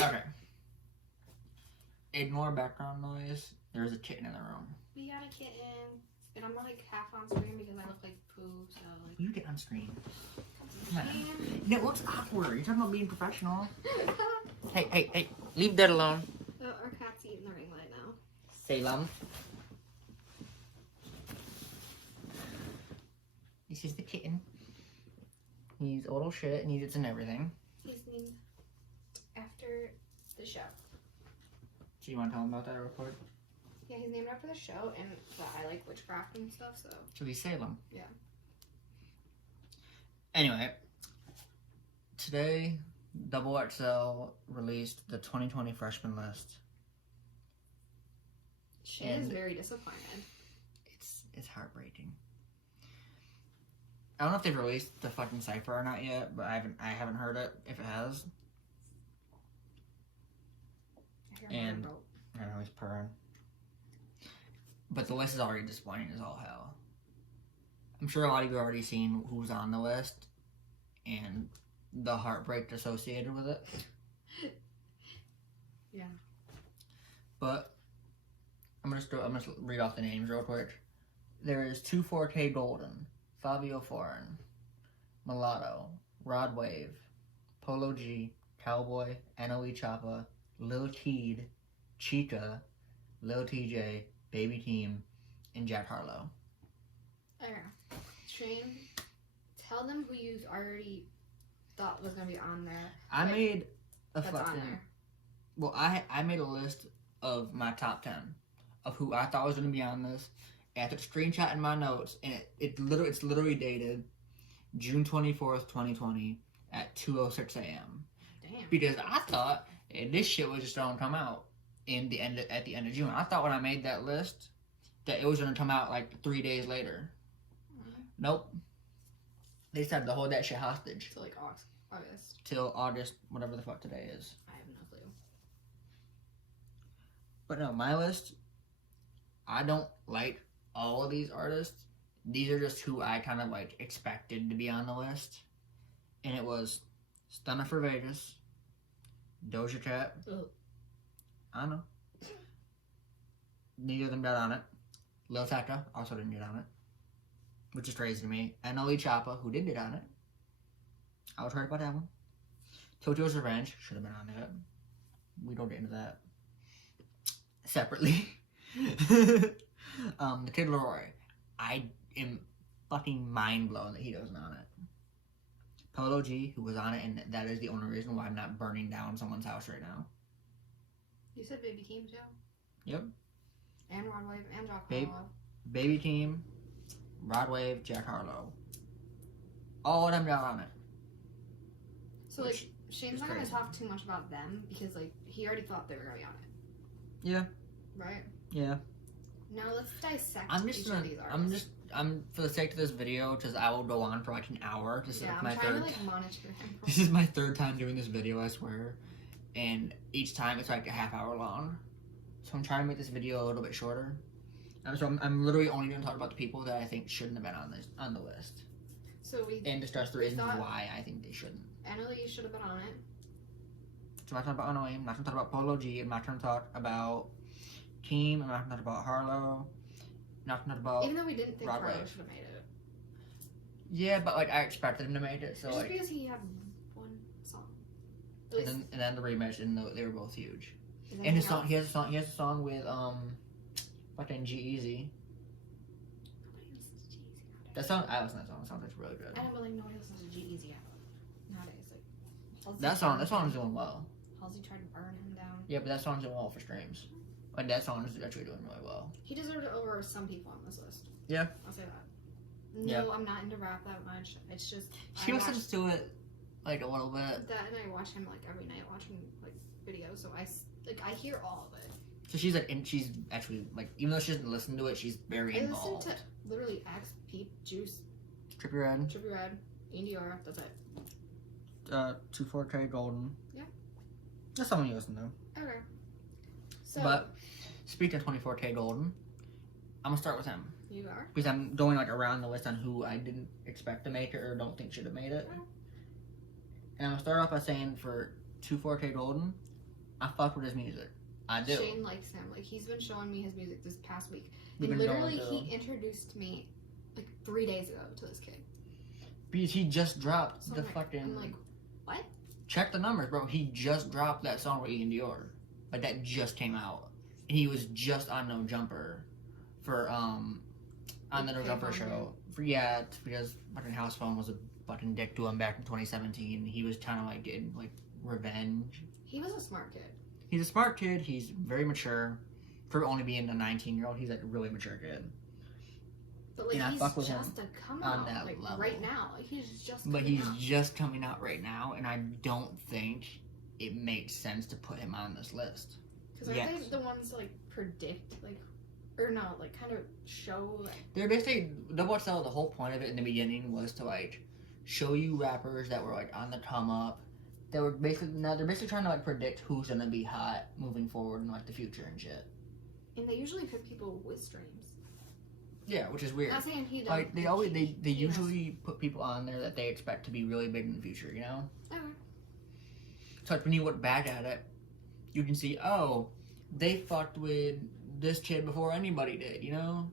Okay. Ignore background noise. There's a kitten in the room. We got a kitten. And I'm like half on screen because I look like poo, so like... You get on screen. Come on. It looks awkward. You're talking about being professional. Hey. Leave that alone. Oh, our cat's eating the ring light now. Salem. This is the kitten. He's a little shit and he eats in everything. He's named after the show. So you want to tell him about that real quick? Yeah, he's named after the show and I like witchcraft and stuff, so... So he's Salem. Yeah. Anyway, today, XXL released the 2020 freshman list. She is very disappointed. It's heartbreaking. I don't know if they've released the fucking cipher or not yet, but I haven't heard it. If it has, and I know he's purring. But the list is already disappointing as all hell. I'm sure a lot of you have already seen who's on the list and the heartbreak associated with it. Yeah. But I'm gonna read off the names real quick. There is 24K Golden, Fabio Foreign, Mulatto, Rod Wave, Polo G, Cowboy, NOE Choppa, Lil Teed, Chica, Lil TJ, Baby Team, and Jack Harlow. Okay. Shane, tell them who you already thought was going to be on there. I made a that's fucking... on there. Well, I made a list of my top 10 of who I thought was going to be on this. And I took a screenshot in my notes, and it's literally dated June 24th, 2020 at 2:06 a.m. Damn. Because I thought this shit was just going to come out at the end of June. I thought when I made that list that it was going to come out like 3 days later. Nope. They decided to hold that shit hostage. Till like August. Till August, whatever the fuck today is. I have no clue. But no, my list, I don't like all of these artists. These are just who I kind of like expected to be on the list. And it was Stunna for Vegas, Doja Cat. Ugh. I know. Neither of them got on it. Lil Tecca also didn't get on it, which is crazy to me. NOE Choppa, who did get on it. I was right about that one. Tokyo's Revenge should have been on it. We don't get into that separately. The Kid Laroi. I am fucking mind blown that he wasn't on it. Polo G, who was on it, and that is the only reason why I'm not burning down someone's house right now. You said Baby Team too? Yep. And Rod Wave and Jack Harlow. Baby Team, Rod Wave, Jack Harlow. All of them got on it. So like Shane's not gonna talk too much about them because like he already thought they were gonna be on it. Yeah. Right? Yeah. Now let's dissect each of these artists. I'm for the sake of this video, because I will go on for like an hour. This is my trying to like monitor him. This is my third time doing this video, I swear. And each time it's like a half hour long. So I'm trying to make this video a little bit shorter. So I'm literally only going to talk about the people that I think shouldn't have been on the list. So and discuss the reasons why I think they shouldn't. NLE should have been on it. So I'm not talking about NLE, I'm not going to talk about Polo G, I'm not going to talk about Team, I'm not going to talk about Harlow, I'm not going to talk about even though we didn't think Harlow Broadway. should have made it. Yeah, but like I expected him to make it, so just like because he had one song. And then the rematch, and they were both huge. And his song, he has a song with fucking G-Eazy. Nobody listens to G-Eazy. That song, I listen to that song. That song's really good. I don't believe nobody listens to G-Eazy nowadays. Like that song's doing well. Halsey tried to burn him down. Yeah, but that song's doing well for streams. Like that song is actually doing really well. He deserved it over some people on this list. Yeah. I'll say that. No, yeah. I'm not into rap that much. It's just she listens to it like a little bit. That and I watch him like every night watching like videos, so I hear all of it. So she's like, and she's actually like, even though she doesn't listen to it, she's very involved. I listen to literally X, Peep, Juice, Trippie Red, Indiara. That's it. 24K Golden. Yeah. That's someone you listen to. Okay. So. But speaking of 24K Golden, I'm gonna start with him. You are? Because I'm going like around the list on who I didn't expect to make it or don't think should have made it. And I'm gonna start off by saying for 24K Golden, I fuck with his music. I do. Shane likes him. Like, he's been showing me his music this past week. We've And been literally, going he introduced me, like, 3 days ago to this kid. Because he just dropped So the I'm like, fucking. I'm like, what? Check the numbers, bro. He just dropped that song with Ian Dior. Like, that just came out. He was just on No Jumper for, on the No Jumper show. Yeah, it's because fucking House Phone was a fucking dick to him back in 2017. He was kind of like getting, like, revenge. He was a smart kid. He's a smart kid. He's very mature. For only being a 19-year-old, he's like a really mature kid. But like, And I he's fuck with just him a come on out, that like, level. right now. Like, he's just But coming he's out. just coming out right now, and I don't think it makes sense to put him on this list. Because aren't they the ones to, like, predict, like, or no, like, kind of show, like... They're basically, Double XL, the whole point of it in the beginning was to, like, show you rappers that were, like, on the come up. They were basically, now they're basically trying to, like, predict who's gonna be hot moving forward in, like, the future and shit. And they usually pick people with streams. Yeah, which is weird. Not saying he does. Like, they usually put people on there that they expect to be really big in the future, you know? Okay. So, like, when you look back at it, you can see, oh, they fucked with this kid before anybody did, you know?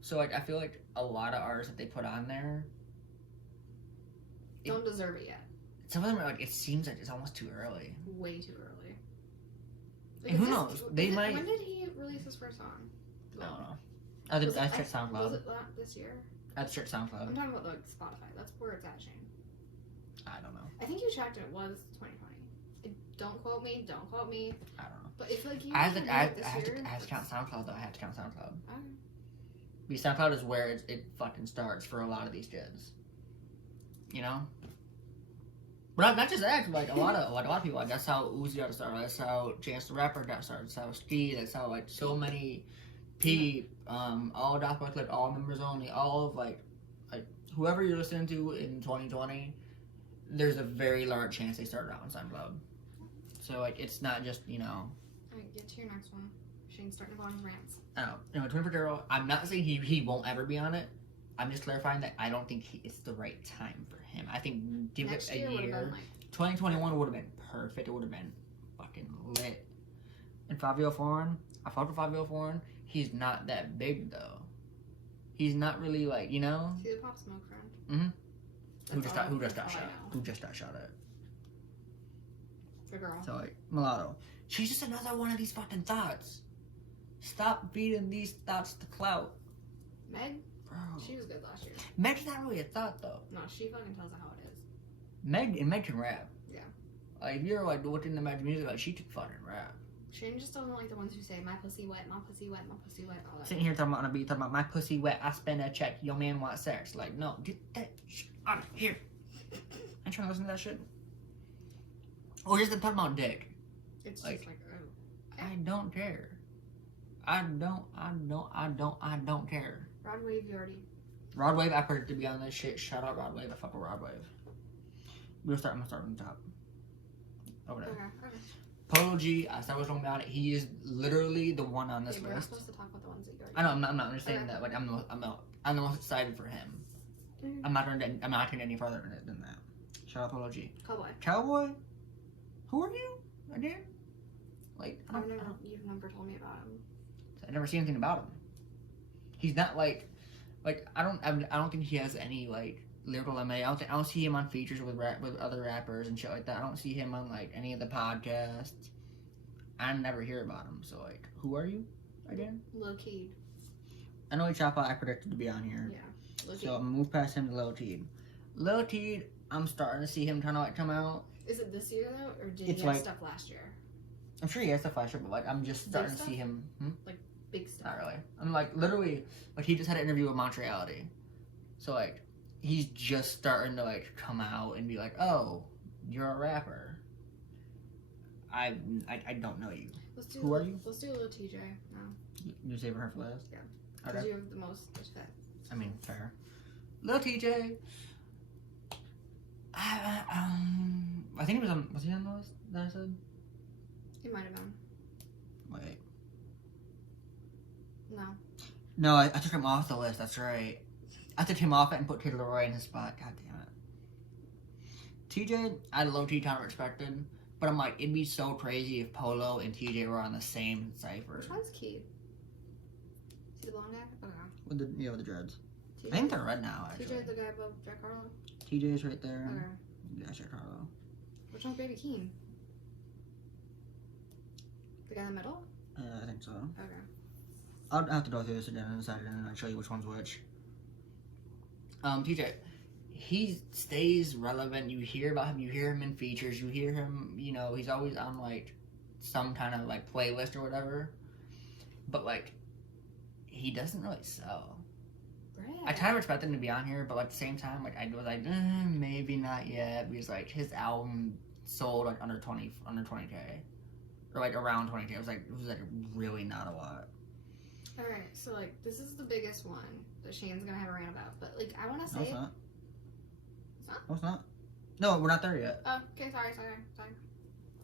So, like, I feel like a lot of artists that they put on there... Don't deserve it yet. Some of them are like, it seems like it's almost too early. Way too early. Like, And who knows? They might... When did he release his first song? I don't know. I checked SoundCloud. Was it this year? I checked SoundCloud. I'm talking about, like, Spotify. That's where it's at, Shane. I don't know. I think you checked it was 2020. Don't quote me. Don't quote me. I don't know. But if, like, you... I have this year, to count SoundCloud, though. I have to count SoundCloud. Okay. Because SoundCloud is where it fucking starts for a lot of these kids. You know? But not just that, like a lot of people, like that's how Uzi got started, that's how Chance the Rapper got started, that's how Ski, that's how like so many Peep, all Doc Clip, all members only, all of like whoever you're listening to in 2020, there's a very large chance they started out on SoundCloud. So like it's not just, you know. Alright, get to your next one. Shane's starting to go on his rants. I don't know. You know, 24 I'm not saying he won't ever be on it. I'm just clarifying that I don't think it's the right time for him. I think give Next it a year. Like... 2021 would have been perfect. It would have been fucking lit. And Fabio Foreign, I fucked with Fabio Foreign. He's not that big though. He's not really like, you know. See the Pop Smoke friend? Mm-hmm. Who just got shot? Who just got shot at? The girl. So like Mulatto. She's just another one of these fucking thoughts. Stop feeding these thoughts to clout. Meg? Bro. She was good last year. Meg's not really a thought though. No, she fucking tells it how it is. Meg can rap. Yeah. Like if you're like looking at Meg's music, like she could fucking rap. Shane just doesn't like the ones who say my pussy wet, my pussy wet, my pussy wet, all that. Sitting here talking about on a beat, talking about my pussy wet, I spend a check, your man wants sex. Like, no, get that shit out of here. I ain't trying to listen to that shit. Or just them talking about dick. It's like, just like, oh. I don't care. I don't care. Rod Wave, you already. Rod Wave, I predicted to be on this shit. Shout out Rod Wave. I fuck with Rod Wave. I'm gonna start from the top. Over there. Okay. Polo G, I said I was talking about it. He is literally the one on this We're not list. supposed to talk about the ones that you already. I know, I'm not understanding that. Like, I'm the most excited for him. Mm-hmm. I'm not going any further than that. Shout out Polo G. Cowboy. Who are you again? Like, You've never told me about him. I've never seen anything about him. He's not like I don't think he has any like lyrical MA. I don't see him on features with other rappers and shit like that. I don't see him on like any of the podcasts. I never hear about him. So like, who are you again? Lil Keed. I know Choppa I predicted to be on here. Yeah. Lil So I'm gonna move past him to Lil Teed. Lil Teed, I'm starting to see him trying to like come out. Is it this year though, or did It's he have like- stuff last year? I'm sure he has stuff last year, but like I'm just starting to stuff? see him. Big stuff. Not really. I'm like literally like he just had an interview with Montreality. So like he's just starting to like come out and be like, oh, you're a rapper. I don't know you. Who are you? Let's do a little TJ now. You save her for last? Yeah. Because Okay. you have the most respect. I mean, fair. Lil TJ. I think it was on. Was he on the list that I said? He might have been. Wait. No. No, I took him off the list. That's right. I took him off it and put Kid Leroy in his spot. God damn it. TJ, I low-key kind of respected, but But I'm like, it'd be so crazy if Polo and TJ were on the same cipher. Which one's Keith? Is he the long guy? Okay. With the dreads. TJ, I think they're red now, actually. TJ's the guy above Jack Harlow? TJ's right there. Okay. Yeah, Jack Harlow. Which one's Baby Keem? The guy in the middle? I think so. Okay. I'll have to go through this again and decide and I'll show you which one's which. TJ, he stays relevant. You hear about him. You hear him in features. You hear him. You know, he's always on like some kind of like playlist or whatever. But like, he doesn't really sell. Right. I kind of expect him to be on here, but like, at the same time, like I was like, maybe not yet, because like his album sold like under 20k, or like around 20k. It was like really not a lot. All right, so like this is the biggest one that Shane's gonna have a rant about, but like I want to say No, it's not. It's not? No, it's not. No, we're not there yet. Oh, okay, sorry.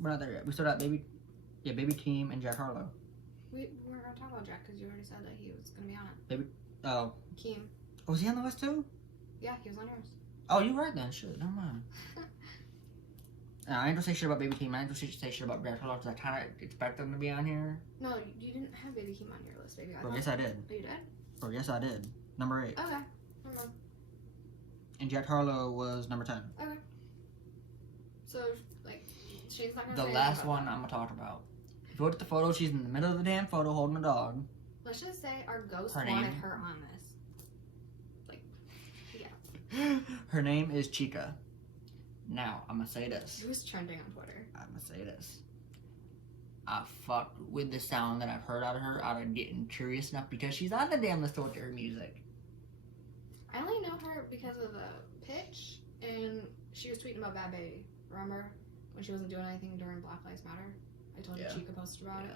We're not there yet. We still got Baby Keem and Jack Harlow. We weren't gonna talk about Jack because you already said that he was gonna be on it. Oh. Keem. Was he on the list too? Yeah, he was on yours. Oh, you right then. Shit, never mind. I ain't gonna say shit about Baby Keem. I ain't gonna say shit about Jack Harlow because I kind of expect them to be on here. No, you didn't have Baby Keem on your list, baby. Bro, yes I did. Oh, you did? Bro, yes I did. Number 8. Okay. Never mind. And Jack Harlow was number 10. Okay. So like, Shane's not gonna The say last anything one about I'm gonna talk about. If you look at the photo, she's in the middle of the damn photo holding a dog. that. Let's just say our ghost Her wanted name? her on this. Like, yeah. Her name is Chica. Now, I'm gonna say this. It was trending on Twitter. I'm gonna say this. I fucked with the sound that I've heard out of her, out of getting curious enough because she's on the damn list to look at her music. I only know her because of the pitch, and she was tweeting about Bad Baby. Remember when she wasn't doing anything during Black Lives Matter? I told you Yeah. Chica posted about it.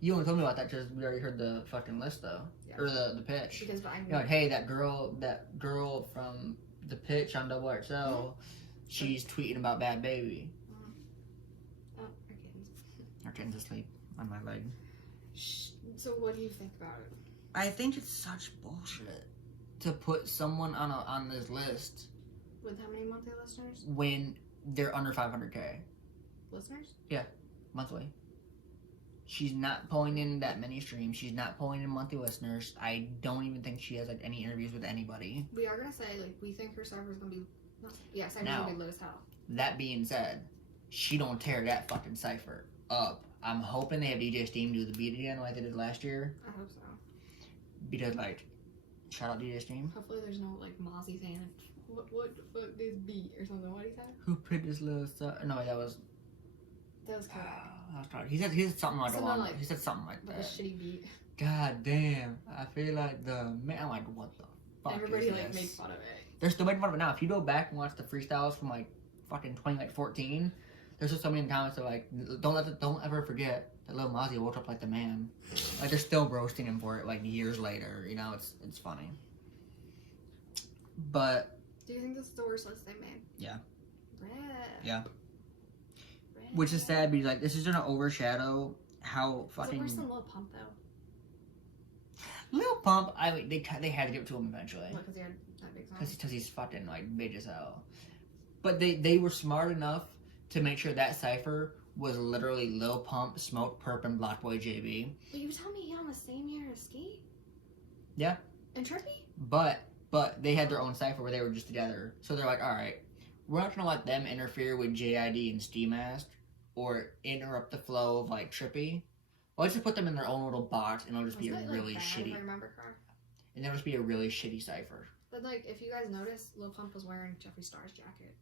You only told me about that because we already heard the fucking list though, Yeah. or the pitch. Because I knew. You're like, hey, that girl from the pitch on XXL, she's tweeting about Bad Baby. Oh, our kittens. Her kitten's asleep on my leg. So what do you think about it? I think it's such bullshit to put someone on this list With how many monthly listeners? when they're under 500k Listeners? monthly. She's not pulling in that many streams. She's not pulling in monthly listeners. I don't even think she has like any interviews with anybody. We are gonna say like we think her server's gonna be. Yeah, server's Now, gonna be lit as hell. That being said, she don't tear that fucking cipher up. I'm hoping they have DJ Steam do the beat again like they did last year. I hope so. Because like, shout out DJ Steam. Hopefully there's no like Mozzie saying what the fuck this beat or something. What did he say? Who picked this little no, that was Kodak. I was trying. He said something like Something along. like- He said something like Like a that. shitty beat. God damn! I feel like the man. I'm like, what the fuck Everybody is like this? made fun of it. They're still making fun of it now. If you go back and watch the freestyles from like fucking 2014, there's just somebody in the comments that are like, don't ever forget that Lil Mozzie woke up like the man. Like they're still roasting him for it like years later. You know, it's funny. But Do you think this is the worst list they made? Yeah. Red. Yeah. Red. which is sad because like this is gonna overshadow how Is it fucking worse than Lil Pump though? Lil Pump. They had to give it to him eventually. What? Because he had that big song. Because he's fucking like big as hell. But they were smart enough to make sure that cipher was literally Lil Pump, Smoke Perp, and Block Boy JB. But you tell me he on the same year as Ski? Yeah. And Trippy? But they had their own cipher where they were just together. So they're like, all right, we're not gonna let them interfere with JID and Ski Mask or interrupt the flow of like Trippy. Let's just put them in their own little box and it'll just be a Wasn't it, really bad, shitty. If I remember correct. And that'll just be a really shitty cipher. But like, if you guys notice, Lil Pump was wearing Jeffree Star's jacket.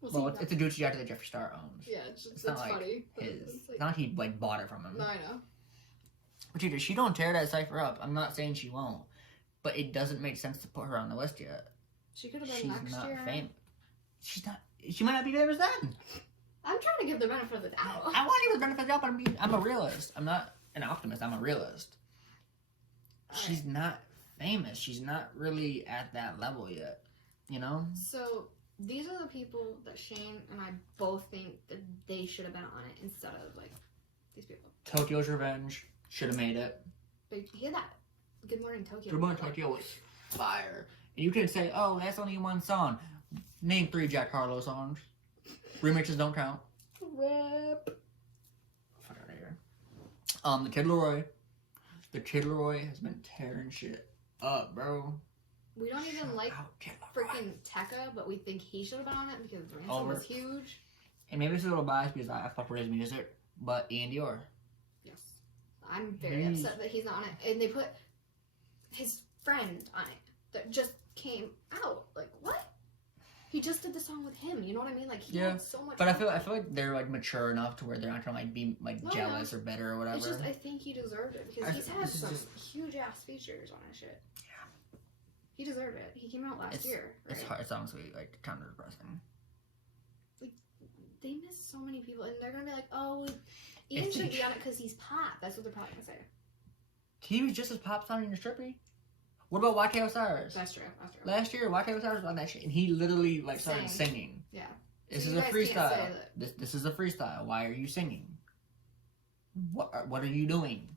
Well, it's a Gucci jacket that Jeffree Star owns. Yeah, it's just It's not like funny. his. It's It's not like he like bought it from him. No, I know. But she don't tear that cipher up. I'm not saying she won't, but it doesn't make sense to put her on the list yet. She could have been She's next not year. famous. She's not. She might not be famous then. I'm trying to give the benefit of the doubt. I want to give the benefit of the doubt, but I'm a realist. I'm not an optimist. I'm a realist. She's not famous. She's not really at that level yet. You know? So these are the people that Shane and I both think that they should have been on it instead of like these people. Tokyo's Revenge should have made it. But he had that Good Morning Tokyo. Good Morning Tokyo was fire. And you can say, oh, that's only one song. Name 3 Jack Harlow songs. Remixes don't count. The Kid Laroi. The Kid Laroi has been tearing shit up, bro. We don't even Shout like out Kid Laroi. freaking Tekka, but we think he should have been on it because the ransom Over. was huge. And maybe it's a little biased because I fuck with his music, but Ian Dior. Yes. I'm very upset that he's not on it. And they put his friend on it that just came out. Like, what? He just did the song with him. You know what I mean? Like, he had so much. But I feel like they're like mature enough to where they're not trying to like be like jealous or bitter or whatever. It's just I think he deserved it because he's had some huge ass features on his shit. Yeah. He deserved it. He came out last year. Right? It's hard. It's honestly like kind of depressing. Like, they miss so many people, and they're gonna be like, "Oh, Ian should be on it because he's pop." That's what they're probably gonna say. He was just as pop sounding as Trippy. What about YK Osiris? That's true. Last year, YK Osiris was on that shit, and he literally like started singing. Yeah. This is a freestyle. This is a freestyle. Why are you singing? What are you doing?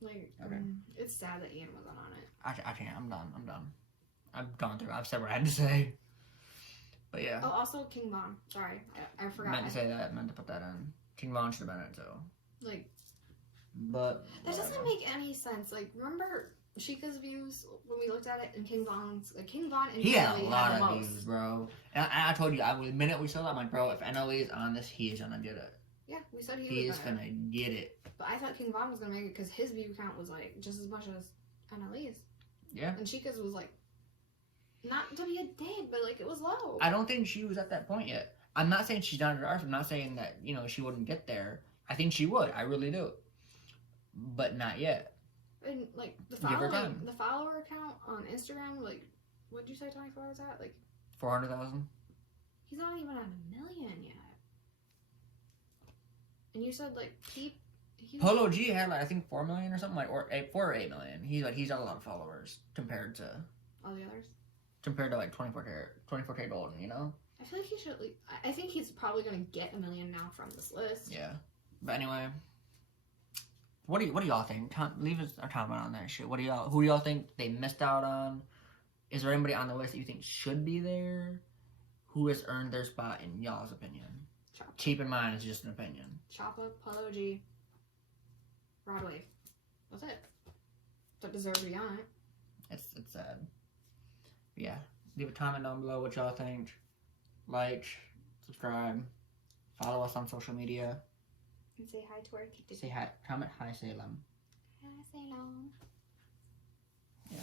Like, it's sad that Ian wasn't on it. I can't. I'm done. I've gone through. I've said what I had to say. But yeah. Oh, also King Von. Sorry, I forgot. Meant to say that. Meant to put that in. King Von should have been in it too. Like. But that doesn't make any sense. Like, remember Chica's views when we looked at it, and King Von's and he had a lot of views, bro. And I told you, the minute we saw that, I'm like, bro, if NLE is on this, he is gonna get it. Yeah, we said he is gonna get it. But I thought King Von was gonna make it because his view count was like just as much as NLE's. Yeah. And Chica's was like not to be a dig, but like it was low. I don't think she was at that point yet. I'm not saying she's not an artist. I'm not saying that she wouldn't get there. I think she would. I really do. But not yet. And like the follower count on Instagram, like what'd you say 24 was at? Like 400,000. He's not even at 1 million yet. And you said like Polo G had like I think 4 million or something, like 4 or 8 million. He's got a lot of followers compared to all the others. Compared to like 24K Golden, you know. I feel like he should. I think he's probably gonna get 1 million now from this list. Yeah, but anyway, what do y'all think? Leave us a comment on that shit. Who do y'all think they missed out on? Is there anybody on the list that you think should be there? Who has earned their spot in y'all's opinion? Keep in mind, it's just an opinion. Choppa, Polo G, Rod Wave. That's it. That deserves to be on it. It's sad. But yeah, leave a comment down below what y'all think. Like, subscribe, follow us on social media. And say hi to our kitty. Say hi. Comment hi, Salem. Hi, Salem. Yeah.